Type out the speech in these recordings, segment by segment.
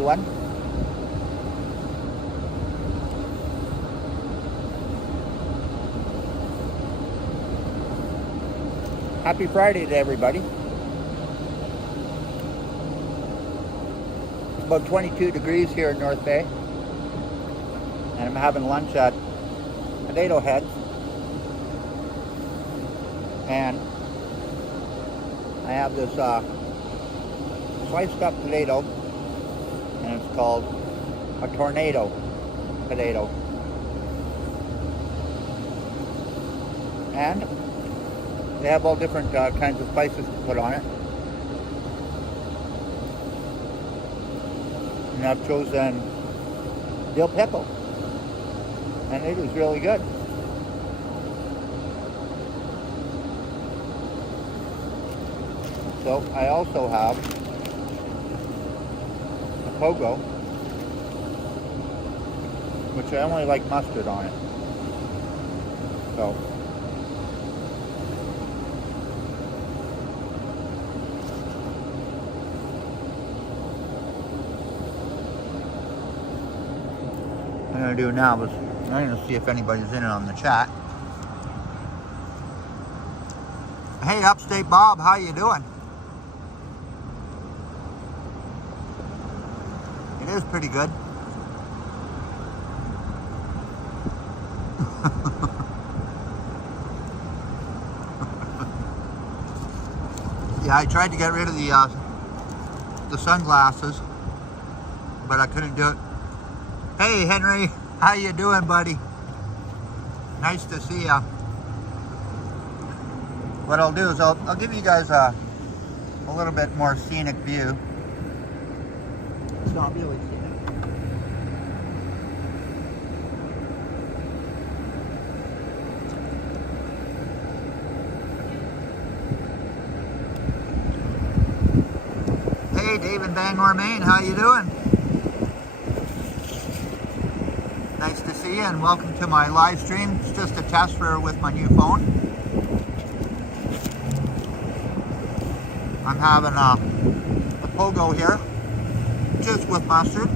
everyone. Happy Friday to everybody. It's about 22 degrees here in North Bay, and I'm having lunch at Potato Heads, and I have this sliced up potato, and it's called a tornado potato, and they have all different kinds of spices to put on it. And I've chosen dill pickle, and it is really good. So I also have a pogo, which I only like mustard on it. So what I'm going to do now is I'm going to see if anybody's in it on the chat. Hey, Upstate Bob, how you doing? It is pretty good. Yeah, I tried to get rid of the sunglasses, but I couldn't do it. Hey Henry, how you doing, buddy? Nice to see ya. What I'll do is I'll give you guys a little bit more scenic view. It's not really scenic. Hey Dave in Bangor, Maine, how you doing? Nice to see you, and welcome to my live stream. It's just a test with my new phone. I'm having a pogo here, just with mustard,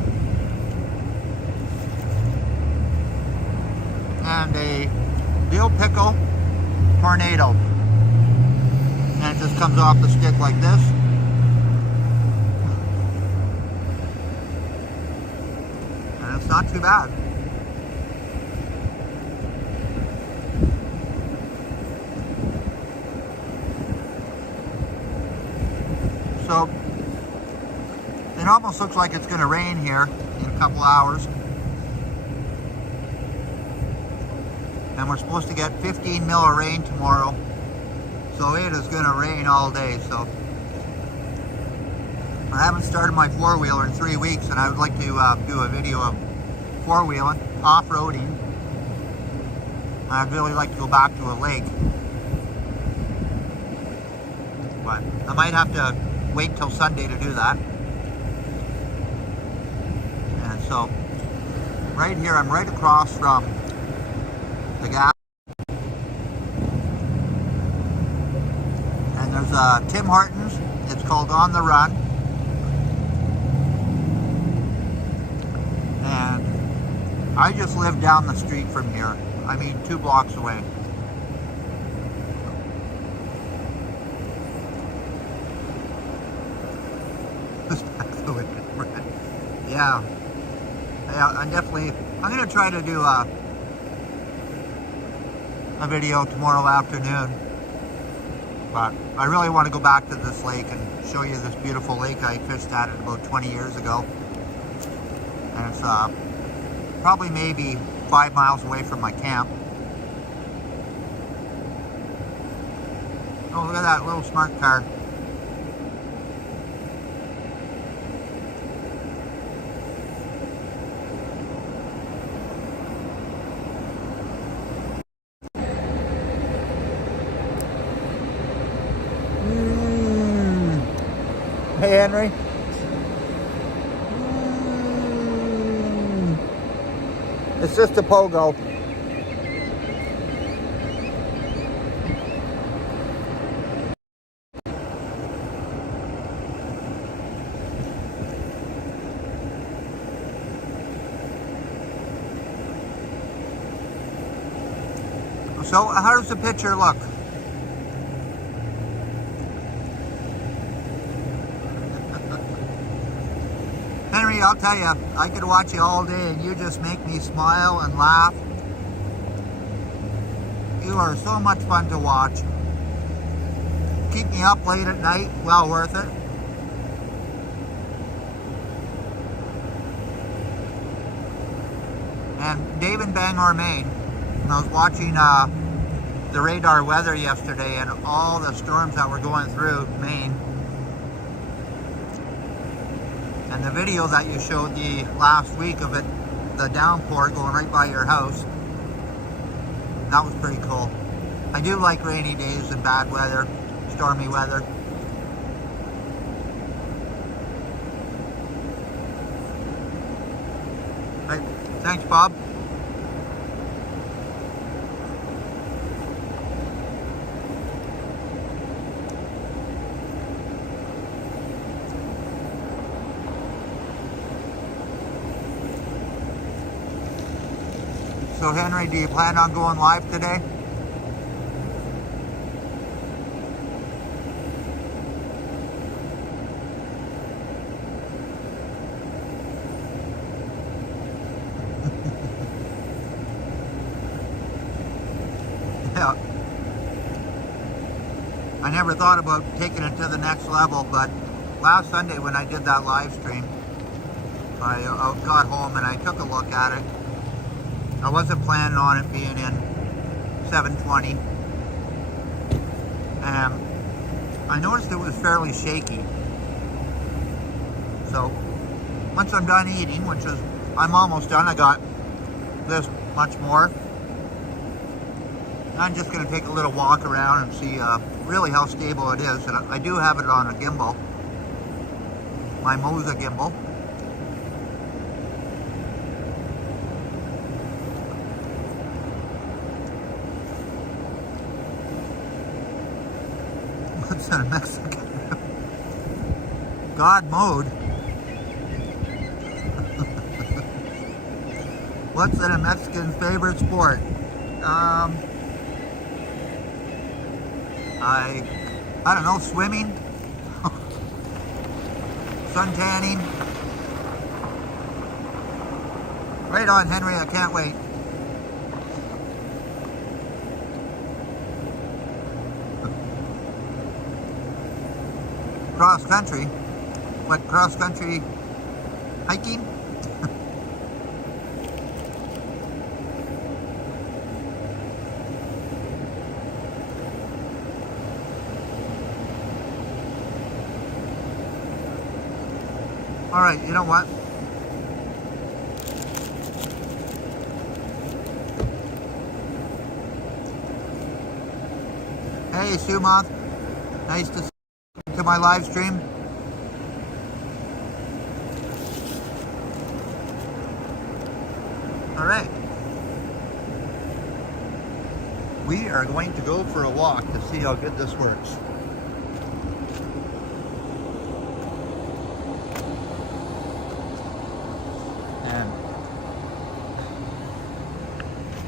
and a dill pickle tornado. And it just comes off the stick like this. And it's not too bad. So it almost looks like it's going to rain here in a couple hours. And we're supposed to get 15 mil of rain tomorrow. So it is going to rain all day. So I haven't started my four-wheeler in 3 weeks, and I would like to do a video of four-wheeling, off-roading. I'd really like to go back to a lake. But I might have to wait till Sunday to do that. And so right here, I'm right across from the gas. And there's Tim Hortons. It's called On the Run. And I just live down the street from here. I mean, 2 blocks away. Yeah, I'm going to try to do a video tomorrow afternoon, but I really want to go back to this lake and show you this beautiful lake I fished at it about 20 years ago. And it's probably maybe 5 miles away from my camp. Oh, look at that little smart car. Hey Henry. It's just a pogo. So how does the picture look? Henry, I'll tell you, I could watch you all day and you just make me smile and laugh. You are so much fun to watch. Keep me up late at night, well worth it. And Dave in Bangor, Maine, I was watching the radar weather yesterday and all the storms that were going through Maine. And the video that you showed the last week of it, the downpour going right by your house, that was pretty cool. I do like rainy days and bad weather, stormy weather. Right. Thanks, Bob. So Henry, do you plan on going live today? Yeah. I never thought about taking it to the next level, but last Sunday when I did that live stream, I got home and I took a look at it. I wasn't planning on it being in 720, and I noticed it was fairly shaky. So once I'm done eating, which is, I'm almost done, I got this much more. I'm just going to take a little walk around and see really how stable it is. And I do have it on a gimbal, my Moza gimbal. What's that, a Mexican? God mode. What's in a Mexican's favorite sport? I don't know, swimming, sun tanning. Right on, Henry, I can't wait. Cross country? What, cross country hiking? All right, you know what? Hey, Sumoth. Nice to see you to my live stream. All right. We are going to go for a walk to see how good this works.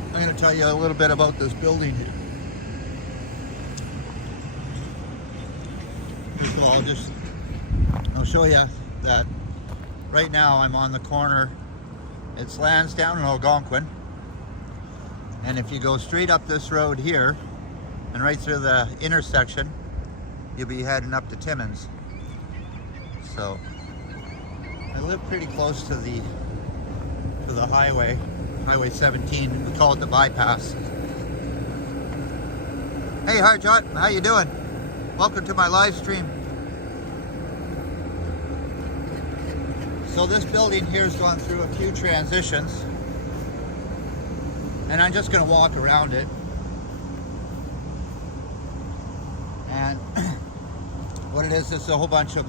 I'm going to tell you a little bit about this building. First of all, I'll show you that right now I'm on the corner. It's Lansdowne and Algonquin. And if you go straight up this road here and right through the intersection, you'll be heading up to Timmins. So I live pretty close to the highway. Highway 17, we call it the bypass. Hey Harjot, how you doing? Welcome to my live stream. So this building here has gone through a few transitions, and I'm just going to walk around it. And what it is a whole bunch of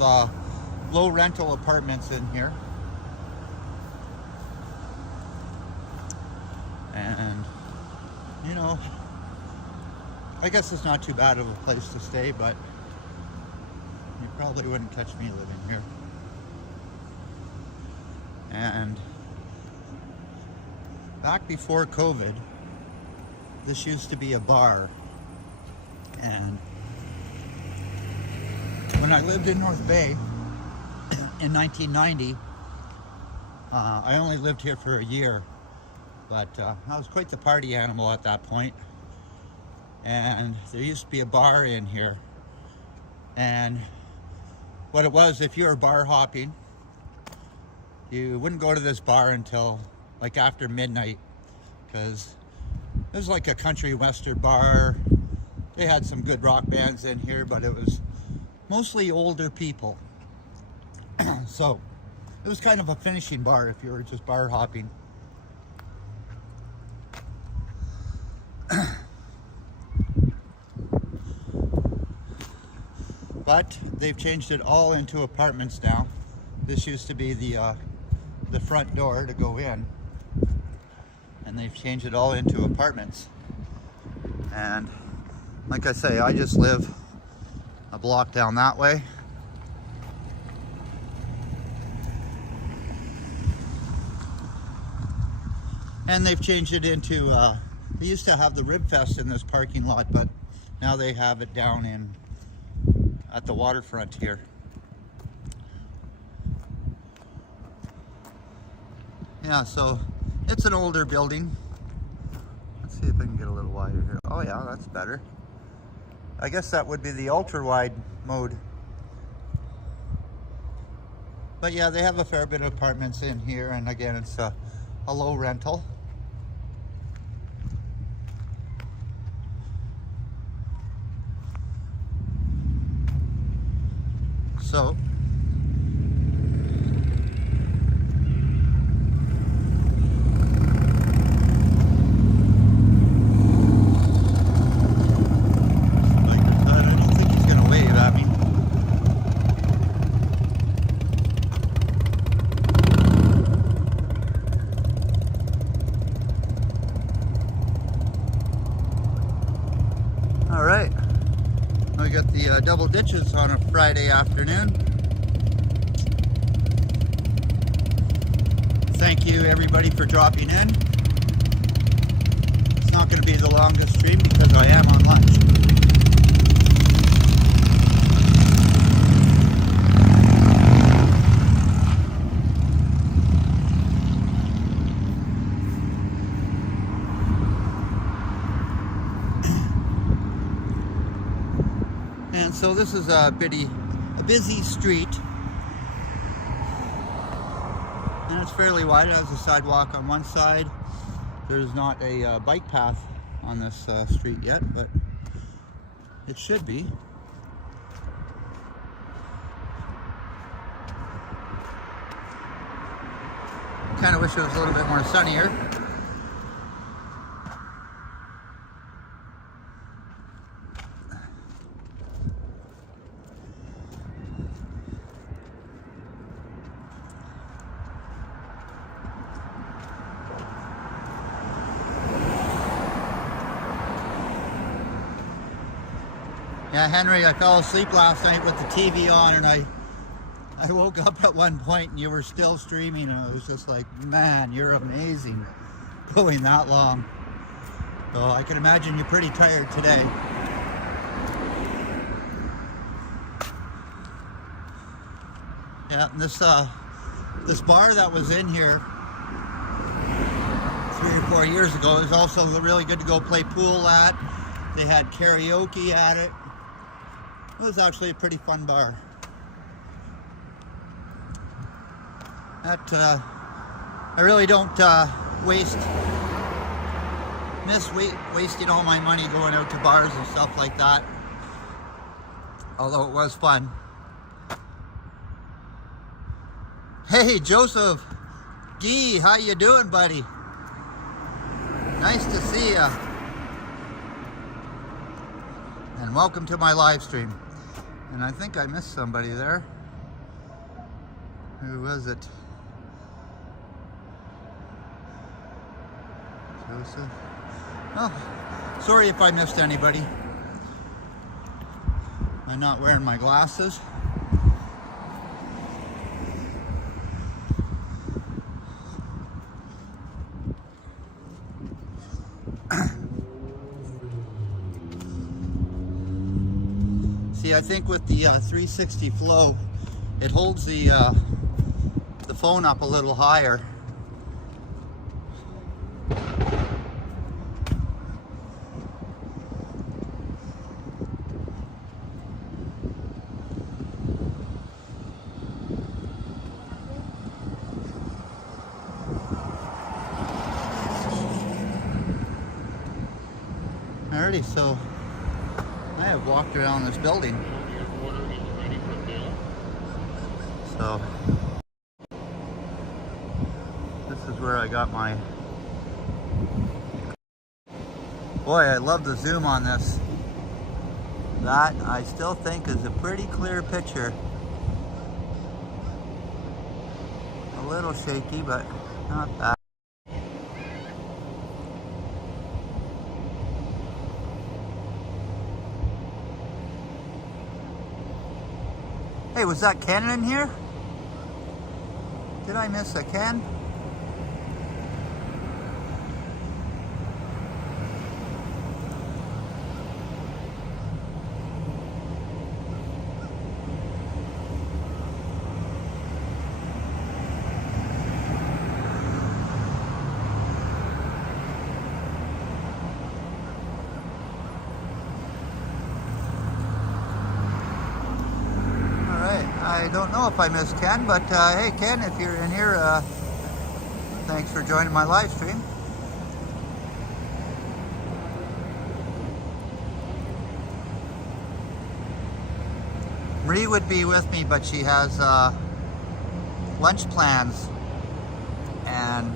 low rental apartments in here. And, you know, I guess it's not too bad of a place to stay, but you probably wouldn't catch me living here. And back before COVID, this used to be a bar. And when I lived in North Bay in 1990, I only lived here for a year, but I was quite the party animal at that point. And there used to be a bar in here. And what it was, if you were bar hopping, you wouldn't go to this bar until like after midnight, because it was like a country western bar. They had some good rock bands in here, but it was mostly older people. So it was kind of a finishing bar if you were just bar hopping. But they've changed it all into apartments now. This used to be the front door to go in, and they've changed it all into apartments. And like I say, I just live a block down that way. And they've changed it into, they used to have the Rib Fest in this parking lot, but now they have it down in at the waterfront here. Yeah, so it's an older building. Let's see if I can get a little wider here. Oh yeah, that's better. I guess that would be the ultra wide mode. But yeah, they have a fair bit of apartments in here, and again, it's a low rental. So double ditches on a Friday afternoon. Thank you everybody for dropping in. It's not going to be the longest stream because I am on lunch. And so this is a busy street, and it's fairly wide. It has a sidewalk on one side. There's not a bike path on this street yet, but it should be. Kind of wish it was a little bit more sunnier. Yeah, Henry, I fell asleep last night with the TV on, and I woke up at one point and you were still streaming, and I was just like, man, you're amazing going that long. So I can imagine you're pretty tired today. Yeah, and this bar that was in here 3 or 4 years ago is also really good to go play pool at. They had karaoke at it. It was actually a pretty fun bar. That I really don't miss wasting all my money going out to bars and stuff like that. Although it was fun. Hey Joseph, Gee, how you doing, buddy? Nice to see ya. And welcome to my live stream. And I think I missed somebody there. Who was it? Joseph? Oh, sorry if I missed anybody. I'm not wearing my glasses. See, I think with the 360 flow, it holds the phone up a little higher. Alrighty, so I have walked around this building. So this is where I got my... Boy, I love the zoom on this. That I still think is a pretty clear picture. A little shaky, but not bad. Hey, was that Ken in here? Did I miss a Ken? I don't know if I missed Ken, but hey Ken, if you're in here, thanks for joining my live stream. Marie would be with me, but she has lunch plans, and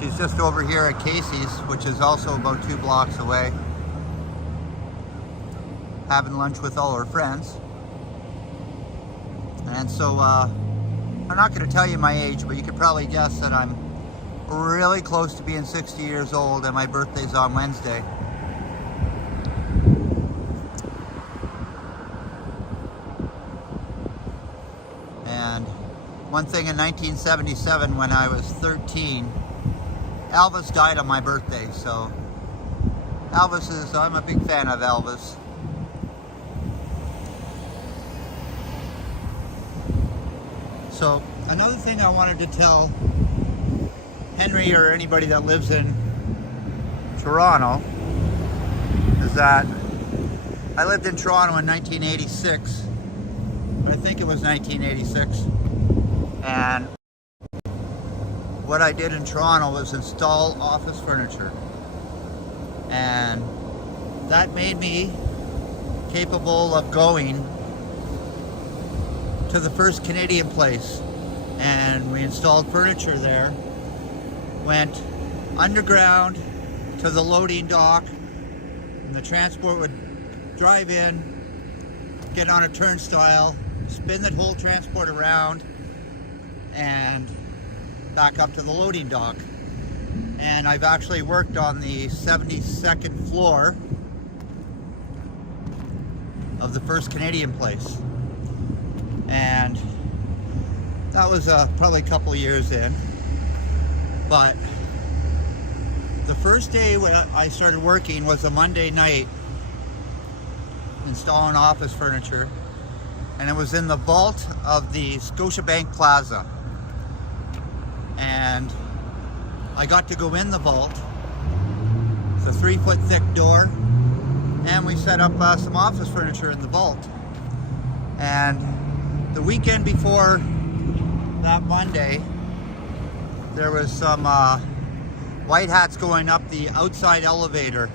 she's just over here at Casey's, which is also about 2 blocks away, having lunch with all her friends. And so, I'm not going to tell you my age, but you could probably guess that I'm really close to being 60 years old, and my birthday's on Wednesday. And one thing in 1977, when I was 13, Elvis died on my birthday, so I'm a big fan of Elvis. So another thing I wanted to tell Henry or anybody that lives in Toronto is that I lived in Toronto in 1986. I think it was 1986. And what I did in Toronto was install office furniture. And that made me capable of going to the First Canadian Place, and we installed furniture there, went underground to the loading dock, and the transport would drive in, get on a turnstile, spin the whole transport around, and back up to the loading dock. And I've actually worked on the 72nd floor of the First Canadian Place. And that was probably a couple years in. But the first day when I started working was a Monday night, installing office furniture, and it was in the vault of the Scotiabank Plaza. And I got to go in the vault. It's a 3-foot thick door, and we set up some office furniture in the vault. And the weekend before that Monday, there was some white hats going up the outside elevator,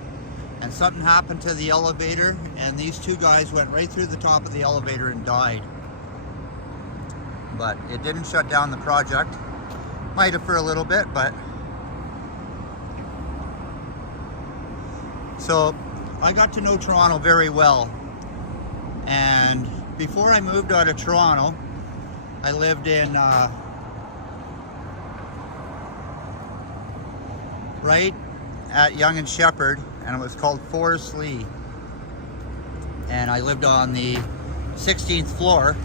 and something happened to the elevator, and these 2 guys went right through the top of the elevator and died. But it didn't shut down the project. Might have for a little bit, but... So I got to know Toronto very well, and before I moved out of Toronto, I lived in right at Yonge and Sheppard, and it was called Forest Lee. And I lived on the 16th floor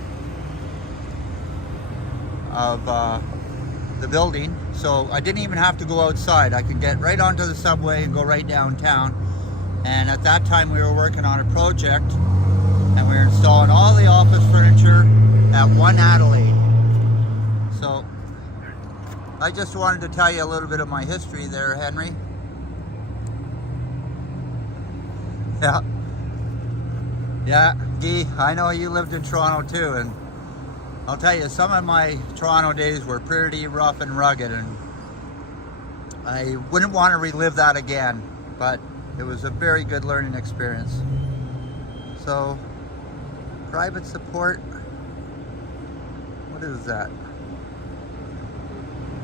of the building, so I didn't even have to go outside. I could get right onto the subway and go right downtown. And at that time we were working on a project and we're installing all the office furniture at One Adelaide. So I just wanted to tell you a little bit of my history there, Henry. Yeah, Guy, I know you lived in Toronto too, and I'll tell you, some of my Toronto days were pretty rough and rugged, and I wouldn't want to relive that again, but it was a very good learning experience. So, private support, what is that?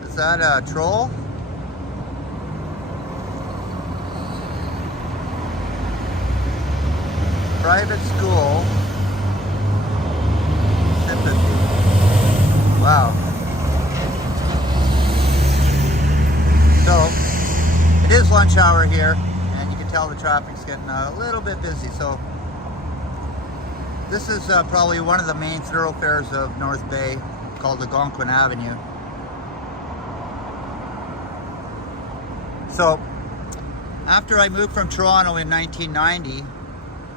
Is that a troll? Private school sympathy. Wow. So it is lunch hour here, and you can tell the traffic's getting a little bit busy. So this is probably one of the main thoroughfares of North Bay, called Algonquin Avenue. So after I moved from Toronto in 1990,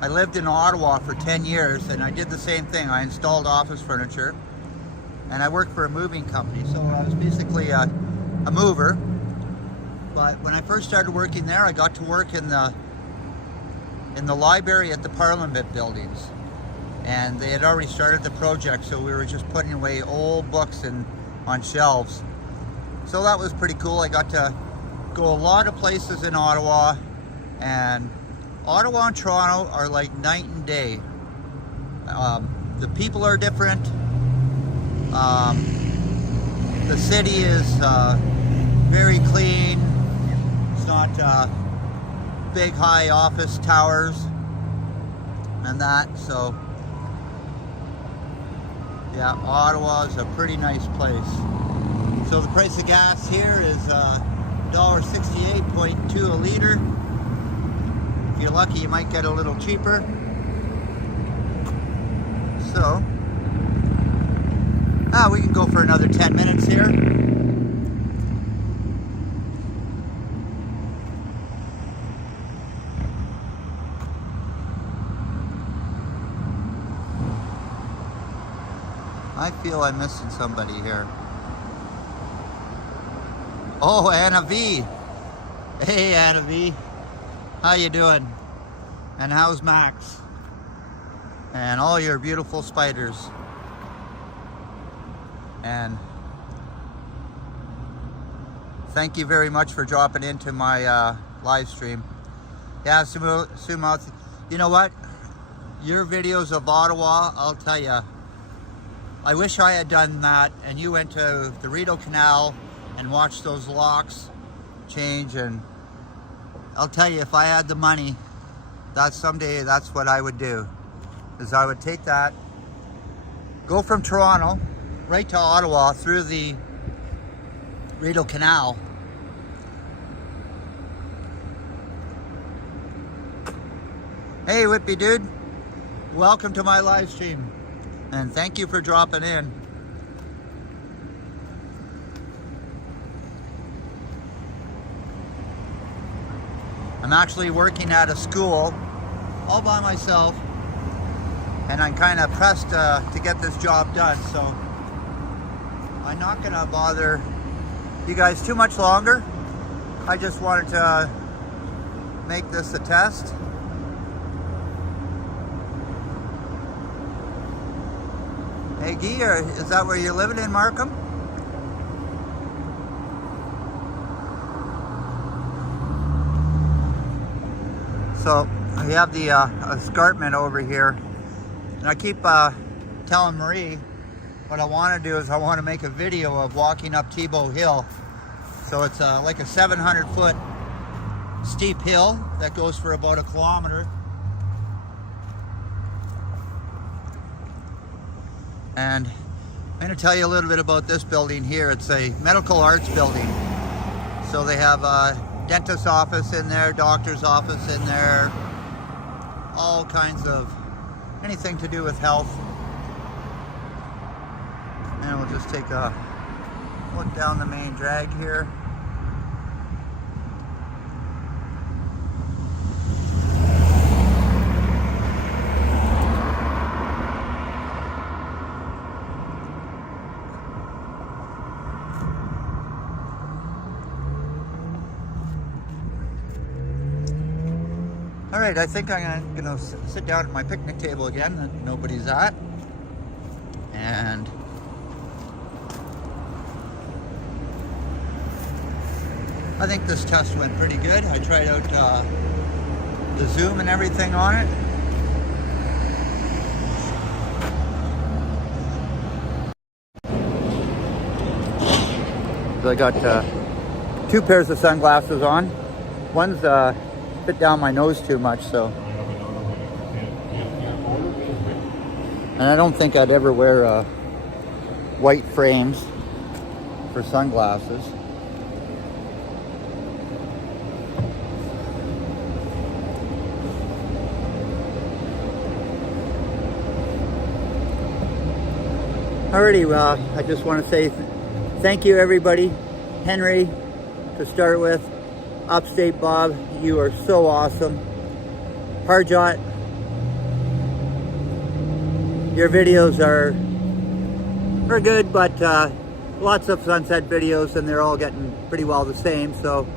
I lived in Ottawa for 10 years, and I did the same thing. I installed office furniture, and I worked for a moving company. So I was basically a mover. But when I first started working there, I got to work in the library at the Parliament buildings. And they had already started the project, so we were just putting away old books on shelves. So that was pretty cool. I got to go a lot of places in Ottawa, and Ottawa and Toronto are like night and day. The people are different. The city is very clean. It's not big high office towers and that. So yeah, Ottawa is a pretty nice place. So the price of gas here is $1.68.2 a liter. If you're lucky, you might get a little cheaper. So, we can go for another 10 minutes here. I feel I'm missing somebody here. Oh, Anna V. Hey, Anna V. How you doing? And how's Max? And all your beautiful spiders. And thank you very much for dropping into my live stream. Yeah, Sumo, you know what? Your videos of Ottawa, I'll tell you, I wish I had done that, and you went to the Rideau Canal and watched those locks change. And I'll tell you, if I had the money, someday that's what I would do. Is I would take that, go from Toronto right to Ottawa through the Rideau Canal. Hey, Whippy dude, welcome to my live stream, and thank you for dropping in. I'm actually working at a school all by myself, and I'm kind of pressed to get this job done, so I'm not going to bother you guys too much longer. I just wanted to make this a test. Hey, Guy, is that where you're living in Markham? So we have the escarpment over here, and I keep telling Marie what I want to do is I want to make a video of walking up Thibault Hill. So it's like a 700-foot steep hill that goes for about 1 kilometer. And I'm going to tell you a little bit about this building here. It's a medical arts building. So they have a dentist's office in there, doctor's office in there, all kinds of anything to do with health. And we'll just take a look down the main drag here. Alright, I think I'm gonna sit down at my picnic table again that nobody's at. And I think this test went pretty good. I tried out the zoom and everything on it. So I got 2 pairs of sunglasses on. One's fit down my nose too much, so. And I don't think I'd ever wear white frames for sunglasses. Alrighty, well, I just want to say thank you, everybody. Henry, to start with. Upstate Bob, you are so awesome. Harjot, your videos are good, but lots of sunset videos, and they're all getting pretty well the same. So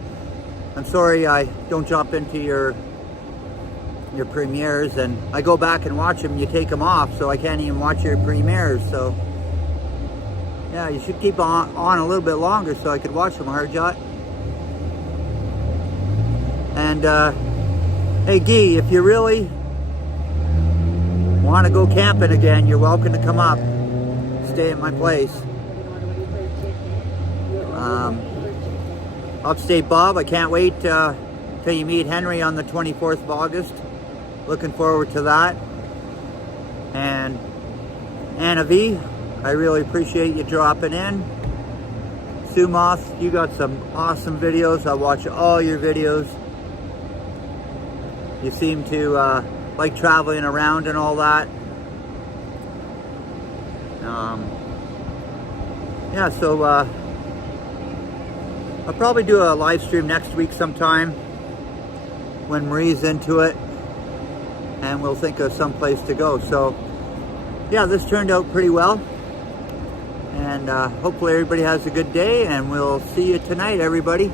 I'm sorry I don't jump into your premieres, and I go back and watch them. You take them off, so I can't even watch your premieres. So yeah, you should keep on a little bit longer so I could watch them, Harjot. And hey, Guy, if you really want to go camping again, you're welcome to come up, stay at my place. Upstate Bob, I can't wait till you meet Henry on the 24th of August. Looking forward to that. And Anna V, I really appreciate you dropping in. Sumoth, you got some awesome videos. I watch all your videos. You seem to like traveling around and all that. Yeah, so I'll probably do a live stream next week sometime when Marie's into it, and we'll think of some place to go. So yeah, this turned out pretty well, and hopefully everybody has a good day, and we'll see you tonight, everybody.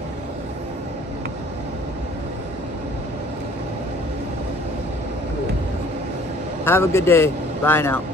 Have a good day. Bye now.